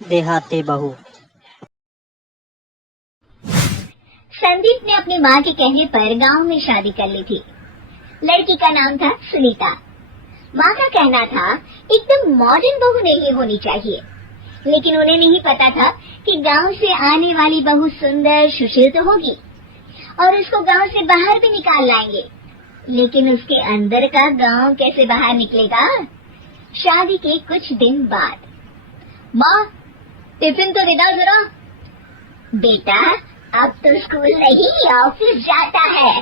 देहाती बहू। संदीप ने अपनी माँ के कहने पर गांव में शादी कर ली थी। लड़की का नाम था सुनीता। माँ का कहना था एकदम मॉडर्न बहू नहीं होनी चाहिए, लेकिन उन्हें नहीं पता था कि गांव से आने वाली बहू सुंदर सुशील तो होगी और उसको गांव से बाहर भी निकाल लाएंगे, लेकिन उसके अंदर का गांव कैसे बाहर निकलेगा। शादी के कुछ दिन बाद, माँ टिफिन तो देना जरा। बेटा अब तो स्कूल नहीं ऑफिस जाता है,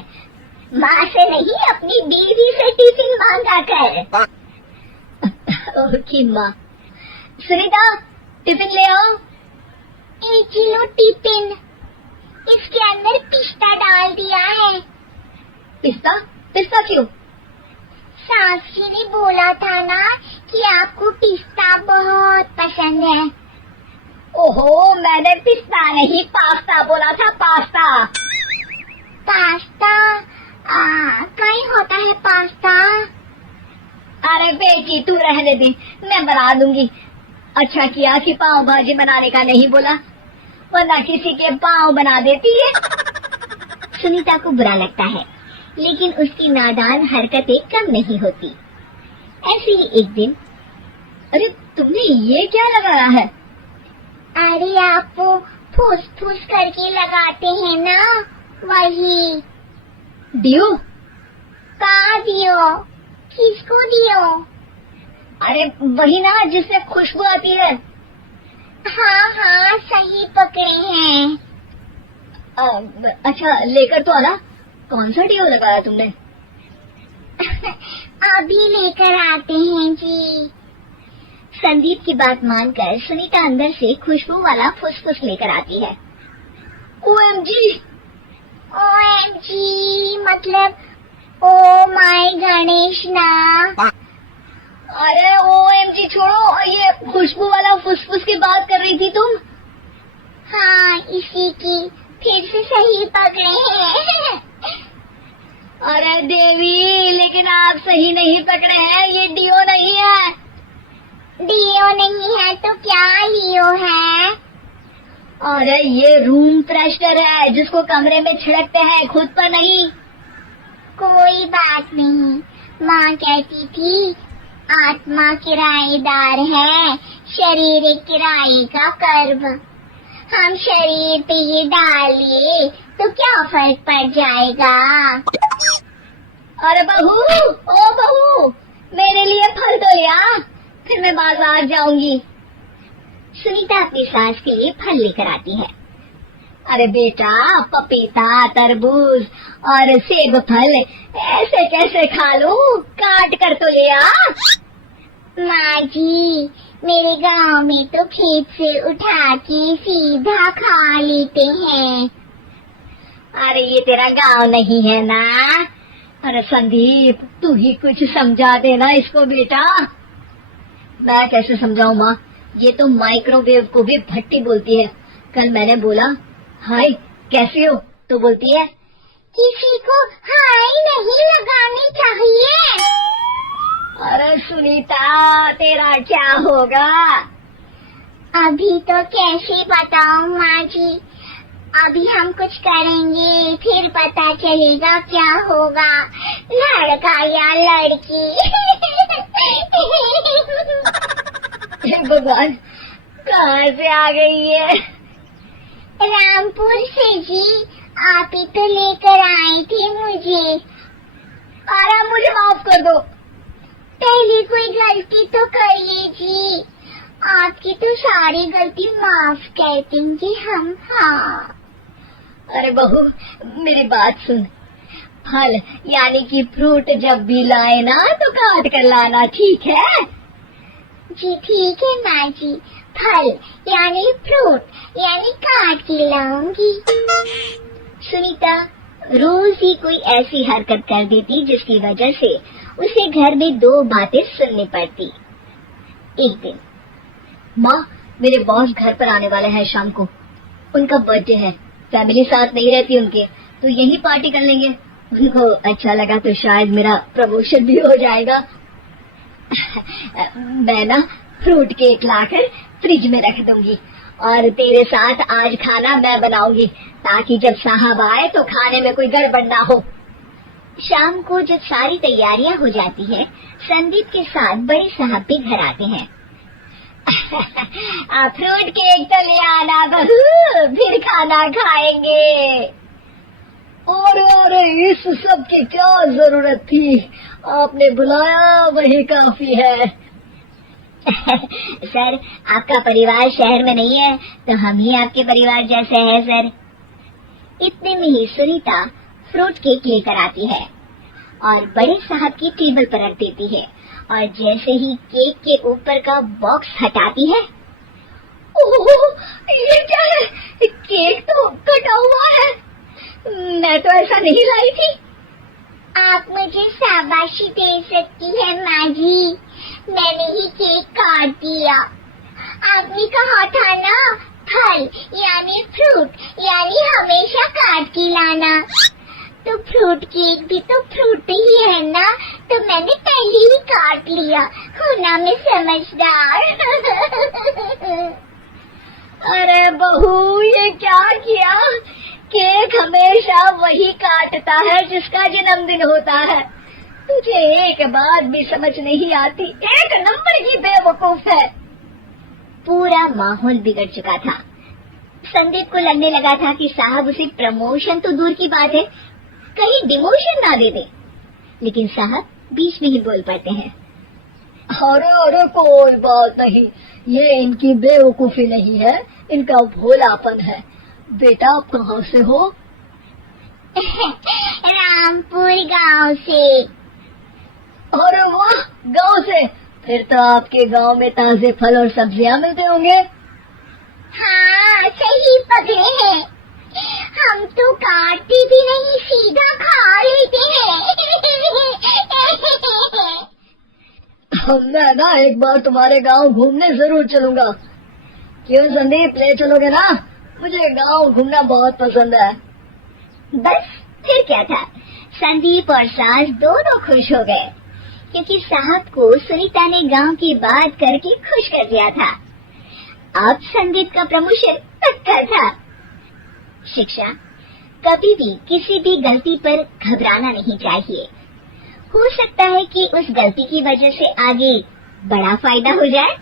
माँ से नहीं अपनी बीवी से टिफिन मांगा कर। ओके माँ। सुनीता टिफिन ले आओ। 1 किलो टिफिन, इसके अंदर पिस्ता डाल दिया है। पिस्ता? पिस्ता क्यों? सास जी ने बोला था ना कि आपको पिस्ता बहुत पसंद है। ओहो, मैंने पिस्ता नहीं पास्ता बोला था, पास्ता। पास्ता? कहीं होता है पास्ता? अरे बेटी तू रहने दे, मैं बना दूंगी। अच्छा किया कि पाव भाजी बनाने का नहीं बोला, वरना किसी के पाव बना देती है। सुनीता को बुरा लगता है, लेकिन उसकी नादान हरकतें कम नहीं होती। ऐसे ही एक दिन, अरे तुमने ये क्या लगाया है? अरे आप वो फूस फूस करके लगाते हैं ना, वही। डियो? कहाँ डियो? किसको डियो? अरे वही ना जिससे खुशबू आती है। हाँ हाँ सही पकड़े हैं। अच्छा लेकर तो आना। कौन सा डियो लगाया तुमने? अभी लेकर आते हैं जी। संदीप की बात मानकर सुनीता अंदर से खुशबू वाला फुसफुस लेकर आती है। ओएमजी! ओएमजी मतलब ओ माय गणेश ना। अरे ओएमजी छोड़ो, ये खुशबू वाला फुसफुस की बात कर रही थी तुम? हाँ इसी की, फिर से सही पकड़े हैं। अरे देवी, लेकिन आप सही नहीं पकड़े हैं, ये डियो नहीं है। डियो नहीं है तो क्या लियो है? अरे ये रूम फ्रेशनर है, जिसको कमरे में छिड़कते हैं, खुद पर नहीं। कोई बात नहीं, माँ कहती थी आत्मा किराएदार है, शरीर एक किराए का कर्म। हम शरीर पे ये डालिए तो क्या फर्क पड़ जाएगा। अरे बहू, ओ बहू, मेरे लिए फल तो ले आ, फिर मैं बाजार जाऊंगी। सुनीता अपनी सास के लिए फल लेकर आती है। अरे बेटा पपीता, तरबूज और सेब फल ऐसे कैसे खा लूं, काट कर तो ले आ। माँ जी मेरे गांव में तो खेत से उठा के सीधा खा लेते हैं। अरे ये तेरा गांव नहीं है ना। अरे संदीप तू ही कुछ समझा देना इसको बेटा। मैं कैसे समझाऊं माँ, ये तो माइक्रोवेव को भी भट्टी बोलती है। कल मैंने बोला हाय कैसे हो, तो बोलती है किसी को हाय नहीं लगानी चाहिए। अरे सुनीता तेरा क्या होगा? अभी तो कैसे बताऊं माँ जी, अभी हम कुछ करेंगे फिर पता चलेगा क्या होगा, लड़का या लड़की। भगवान कहाँ से आ गई है? रामपुर से जी, आप ही तो लेकर आए थे मुझे। अरे मुझे माफ कर दो। पहले कोई गलती तो करिए जी, आपकी तो सारी गलती माफ कर देंगे हम। हाँ अरे बहू मेरी बात सुन, फल यानी कि फ्रूट जब भी लाए ना तो काट कर लाना, ठीक है? जी ठीक है माँ जी, फल यानी फ्रूट यानी काट के लाऊंगी। सुनीता रोज ही कोई ऐसी हरकत कर देती जिसकी वजह से उसे घर में 2 बातें सुननी पड़ती। एक दिन, माँ मेरे बॉस घर पर आने वाले हैं शाम को, उनका बर्थडे है, फैमिली साथ नहीं रहती उनके, तो यही पार्टी कर लेंगे, उनको अच्छा लगा तो शायद मेरा प्रमोशन भी हो जाएगा। मैं ना फ्रूट केक लाकर फ्रिज में रख दूंगी और तेरे साथ आज खाना मैं बनाऊंगी ताकि जब साहब आए तो खाने में कोई गड़बड़ ना हो। शाम को जब सारी तैयारियां हो जाती है, संदीप के साथ बड़े साहब भी घर आते हैं। फ्रूट केक तो ले आना बहू, फिर खाना खाएंगे। अरे इस सब की क्या जरूरत थी, आपने बुलाया वही काफी है। सर, आपका परिवार शहर में नहीं है तो हम ही आपके परिवार जैसे हैं सर। इतने में ही सुनीता फ्रूट केक लेकर आती है और बड़े साहब की टेबल पर रख देती है और जैसे ही केक के ऊपर का बॉक्स हटाती है, ओह ये क्या है, केक तो कटा हुआ है, मैं तो ऐसा नहीं लाई थी। आप मुझे शाबाशी दे सकती है माँ जी, मैंने ही केक काट दिया। आपने कहा था ना फल यानी फ्रूट यानी हमेशा काट के लाना, तो फ्रूट केक भी तो फ्रूट ही है ना, तो मैंने पहले ही काट लिया, होना मैं समझदार। अरे बहू ये क्या किया, केक हमेशा वही काटता है जिसका जन्मदिन होता है, तुझे एक बात भी समझ नहीं आती, एक नंबर की बेवकूफ है। पूरा माहौल बिगड़ चुका था। संदीप को लगने लगा था कि साहब उसे प्रमोशन तो दूर की बात है, कहीं डिमोशन ना दे दे, लेकिन साहब बीच में ही बोल पड़ते हैं। अरे कोई बात नहीं, ये इनकी बेवकूफी नहीं है, इनका भोलापन है। बेटा आप कहाँ से हो? रामपुर गांव से। अरे वाह, गांव से, फिर तो आपके गांव में ताजे फल और सब्जियां मिलते होंगे। हाँ सही पकड़े हैं, हम तो काटते भी नहीं, सीधा खा लेते हैं। मैं ना एक बार तुम्हारे गांव घूमने जरूर चलूंगा। क्यों संदीप, ले चलोगे ना? मुझे गांव घूमना बहुत पसंद है। बस फिर क्या था, संदीप और सास दोनों खुश हो गए क्योंकि साहब को सुनीता ने गांव की बात करके खुश कर दिया था। अब संदीप का प्रमोशन पक्का था। शिक्षा, कभी भी किसी भी गलती पर घबराना नहीं चाहिए, हो सकता है कि उस गलती की वजह से आगे बड़ा फायदा हो जाए।